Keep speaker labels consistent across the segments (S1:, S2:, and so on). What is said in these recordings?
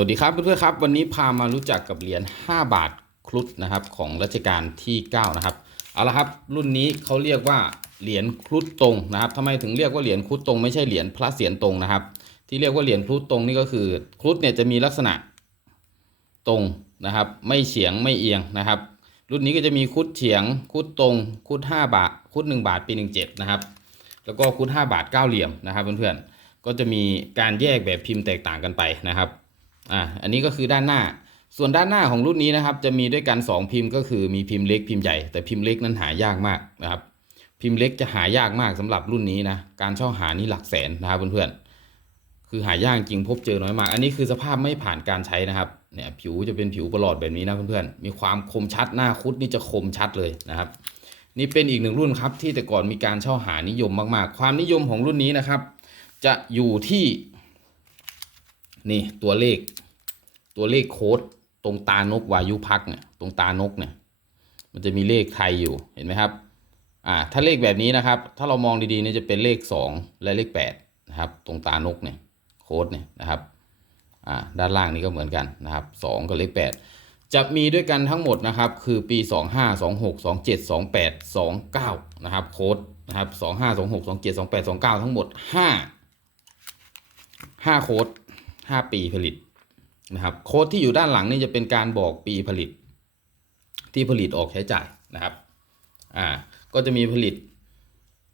S1: วัสดีครับเพื่อนๆครับ วันนี้พามารู้จักกับเหรียญ5 บาทครุฑนะครับของรัชกาลที่ 9 นะครับเอาละครับรุ่นนี้เขาเรียกว่าเหรียญครุฑตรงนะครับทำไมถึงเรียกว่าเหรียญครุฑตรงไม่ใช่เหรียญพระเศียรตรงนะครับ ที่เรียกว่าเหรียญครุฑตรงนี่ก็คือครุฑเนี่ยจะมีลักษณะตรงนะครับ ไม่เฉียงไม่เอียงนะครับ รุ่นนี้ก็จะมีครุฑเฉียงครุฑตรงครุฑ5บาทครุฑ1บาทปี 17 นะครับ แล้วก็ครุฑ5บาท9เหลี่ยมนะครับเพื่อนๆก็จะมีการแยกแบบพิมพ์แตกต่างกันไปนะครับ อ่าอันนี้ก็คือด้านหน้า ส่วนด้านหน้าของรุ่นนี้นะครับ จะมีด้วยกัน 2 พิมพ์ก็คือมีพิมพ์เล็กพิมพ์ใหญ่แต่พิมพ์เล็กนั้นหายากมากนะครับ พิมพ์เล็กจะหายากมากสำหรับรุ่นนี้นะการเช่าหานี่หลักแสนนะครับเพื่อนๆคือหายากจริงพบเจอน้อยมาก อันนี้คือสภาพไม่ผ่านการใช้นะครับเนี่ยผิวจะเป็นผิวประหลอดแบบนี้นะเพื่อนๆมีความคมชัดหน้าคุดนี่จะคมชัดเลยนะครับนี่เป็นอีกหนึ่งรุ่นครับที่แต่ก่อนมีการเช่าหานิยมมากๆ ความนิยมของรุ่นนี้นะครับ จะอยู่ที่นี่ตัวเลข ตัวเลขโค้ดตรงตานกวายุพักเนี่ยตรงตานกเนี่ยมันจะมีเลขไทยอยู่เห็นไหมครับอ่าถ้าเลขแบบนี้นะครับ ถ้าเรามองดีๆเนี่ยจะเป็นเลข 2 และเลข8นะครับตรงตานกเนี่ยโค้ดเนี่ยนะครับอ่าด้านล่างนี้ก็เหมือนกันนะครับ 2 กับเลข 8 จะมีด้วยกันทั้งหมดนะครับ คือปี 25 26 27 28 29นะครับโค้ดนะครับ25 26 27 28 29 ทั้งหมด 5 5 โค้ด 5 ปีผลิต นะครับโค้ดที่อยู่ด้านหลังนี่จะเป็นการบอกปีผลิต ที่ผลิตออกใช้จ่ายนะครับอ่าก็จะมีผลิต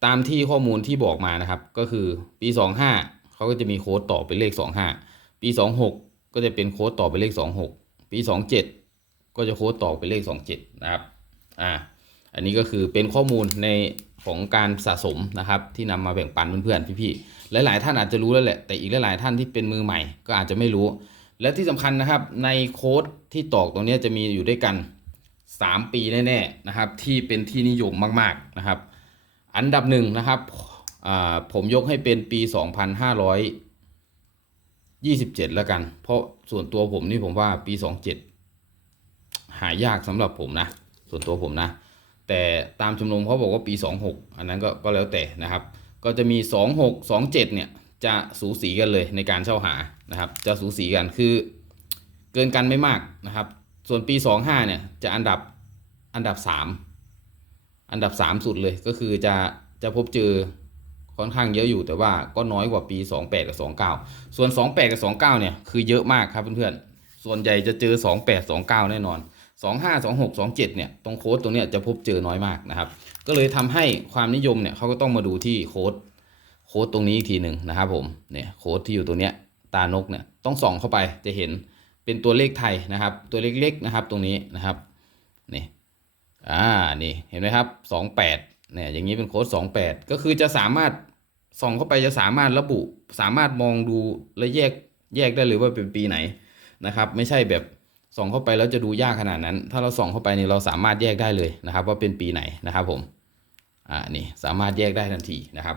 S1: ตามที่ข้อมูลที่บอกมานะครับ ก็คือปี 25เขาก็จะมีโค้ดต่อเป็นเลข 25 ปี 26 ก็จะเป็นโค้ดต่อเป็นเลข 26 ปี 27 ก็จะโค้ดต่อเป็นเลข 27 นะครับอ่าอันนี้ก็คือเป็นข้อมูลในของการสะสมนะครับ ที่นำมาแบ่งปันเพื่อนๆพี่ๆหลายๆท่านอาจจะรู้แล้วแหละแต่อีกหลายๆท่านที่เป็นมือใหม่ ก็อาจจะไม่รู้ และที่สำคัญนะครับในโค้ดที่ตอกตรงนี้จะมีอยู่ด้วยกัน 3 ปีแน่ๆนะครับ ที่เป็นที่นิยมมากๆนะครับ อันดับหนึ่งนะครับผมยกให้เป็นปี 2527 แล้วกัน เพราะส่วนตัวผมนี่ผมว่าปี 27 หายากสำหรับผมนะ ส่วนตัวผมนะ แต่ตามชมรมเขาบอกว่าปี 26 อันนั้นก็ก็แล้วแต่นะครับ ก็จะมี 26 27 เนี่ย จะสูสีกันเลยในการเช่าหานะครับ จะสูสีกันคือเกินกันไม่มากนะครับ ส่วนปี 25 เนี่ยจะอันดับอันดับ 3 อันดับ 3 สุดเลยก็คือจะจะพบเจอค่อนข้างเยอะอยู่แต่ว่าก็น้อยกว่าปี 28 กับ 29 ส่วน 28 กับ 29 เนี่ยคือเยอะมากครับเพื่อนๆ ส่วนใหญ่จะเจอ 28 29 แน่นอน 25 26 27 เนี่ยตรงโค้ดตรงเนี้ยจะพบเจอน้อยมากนะครับ ก็เลยทำให้ความนิยมเนี่ยเขาก็ต้องมาดูที่โค้ด โค้ดตรงนี้อีกทีหนึ่งนะครับผมเนี่ยโค้ดที่อยู่ตรงเนี้ยตานกเนี่ยต้องส่องเข้าไปจะเห็นเป็นตัวเลขไทยนะครับ ตัวเล็กๆนะครับตรงนี้นะครับนี่อ่านี่เห็นไหมครับ 28เนี่ยอย่างนี้เป็นโค้ด 28 ก็คือจะสามารถส่องเข้าไปจะสามารถระบุ สามารถมองดูและแยกแยกได้เลยว่าเป็นปีไหนนะครับ ไม่ใช่แบบส่องเข้าไปแล้วจะดูยากขนาดนั้น ถ้าเราส่องเข้าไปนี่เราสามารถแยกได้เลยนะครับ ว่าเป็นปีไหนนะครับผมอ่านี่สามารถแยกได้ทันทีนะครับ